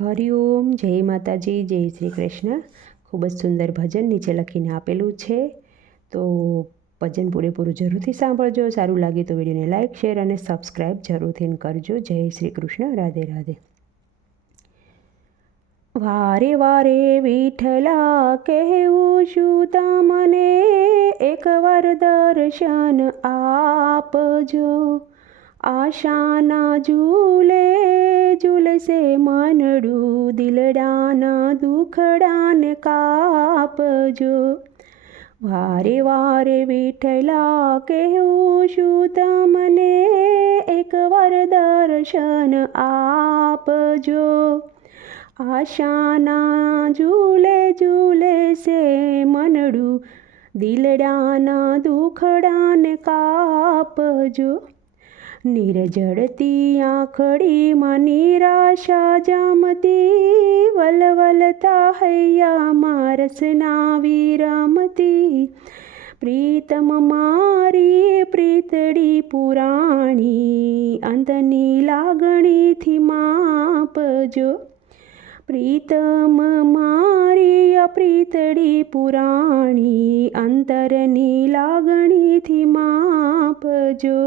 હરિઓમ, જય માતાજી, જય શ્રી કૃષ્ણ. ખૂબ જ સુંદર ભજન નીચે લખીને આપેલું છે. તો ભજન પૂરેપૂરું જરૂરથી સાંભળજો. સારું લાગે તો વિડીયોને લાઇક, શેર અને સબસ્ક્રાઈબ જરૂરથી કરજો. જય શ્રી કૃષ્ણ. રાધે રાધે. વારે વારે વિઠ્ઠલા કહેવું છું તમને, એકવાર દર્શન આપજો. આશાના ઝૂલે ઝૂલશે મનડું, દિલડાના દુખડાને કાપજો. વારે વારે વિઠ્ઠલા કહેવું છું તમને, એકવાર દર્શન આપજો. આશાના ઝૂલે ઝૂલે છે મનડું, દિલડાના દુખડાને કાપજો. નિર્જળતી આંખડીમાં નિરાશા જામતી, વલવલતા હૈયામાં રસના વિરમતી. પ્રીતમ મારી પ્રીતડી પુરાણી, અંતની લાગણીથી માપજો. પ્રીતમ મારી પ્રીતડી પુરાણી, અંતરની લાગણીથી માપજો.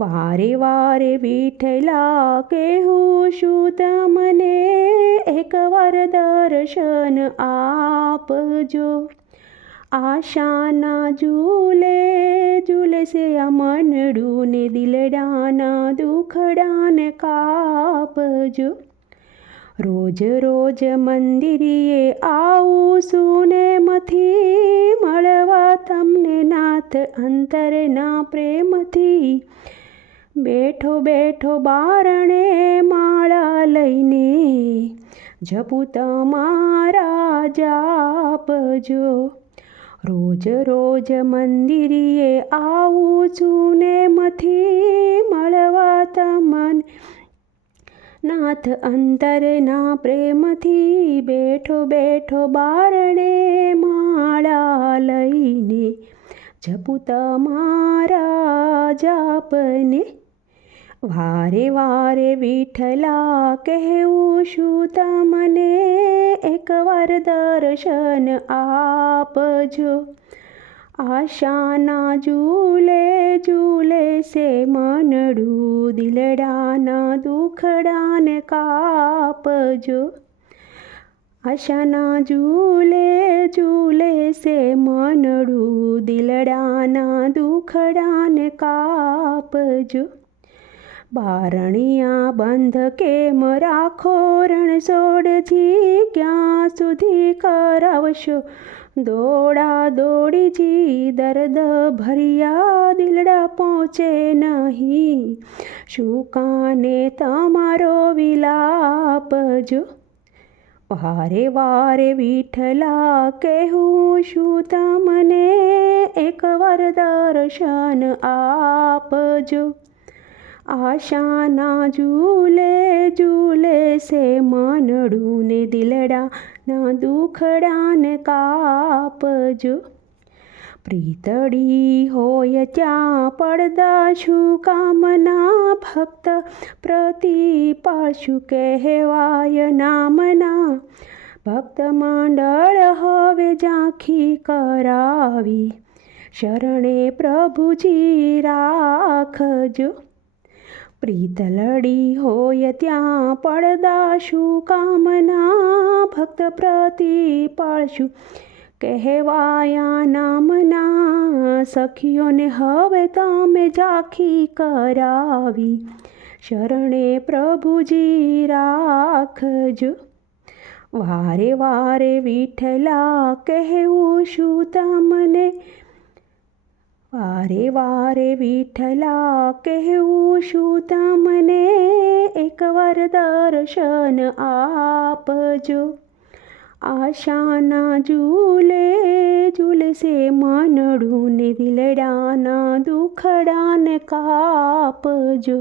વારે વારે વિઠ્ઠલા કહેવું છું તમને, એકવાર દર્શન આપજો. આશાના ઝૂલે ઝૂલશે આ મનડું ને, દિલડાના દુખડાને કાપજો. રોજ રોજ મંદિરે આવું છું ને મથી, મળવા તમને નાથ અંતરના પ્રેમથી. બેઠો બેઠો બારણે માળા લઈને, જપું તમારા જાપજો. રોજ રોજ મંદિરે આવું છું ને મથી, મળવા તમને નાથ અંતરના પ્રેમથી. બેઠો બેઠો બારણે માળા લઈને, જપું તમારા જાપને. વારે વારે વિઠ્ઠલા કહેવું છું તમને, એકવાર દર્શન આપજો. આશાના ઝૂલે ઝૂલે છે મનડું, દિલડાના દુખડાને કાપજો. આશાના ઝૂલે ઝૂલે છે મનડું, દિલડાના દુખડાને કાપજો. બારણિયા બંધ કેમ રાખો રણછોડજી, ક્યાં સુધી કરાવશો દોડા દોડીજી. દર્દ ભર્યા દિલડા પહોંચે નહીં, શું કાને તમારો વિલાપજો. વારે વારે વિઠ્ઠલા કહેવું છું તમને, એકવાર દર્શન આપજો. આશાના ઝૂલે ઝૂલે છે મનડું ને, દિલડાના દુખડાને કાપજો. પ્રીતડી હોય ત્યાં પડદા શું કામના, ભક્ત પ્રતિપાશું કહેવાય નામના. ભક્ત મંડળ હવે ઝાંખી કરાવી, શરણે પ્રભુજી રાખજો. પ્રીતલડી હોય ત્યાં પડદા શું કામના, ભક્ત પ્રતિપાળશું કહેવાયા નામના. સખીઓને હવે તમે ઝાંખી કરાવી, શરણે પ્રભુજી રાખજો. વારે વારે વિઠ્ઠલા કહેવું છું તમને, વારે વારે વિઠ્ઠલા કહેવું છું તમને, એકવાર દર્શન આપજો. આશાના ઝૂલે ઝૂલશે મનડું ને, દિલડાના દુખડાને કાપજો.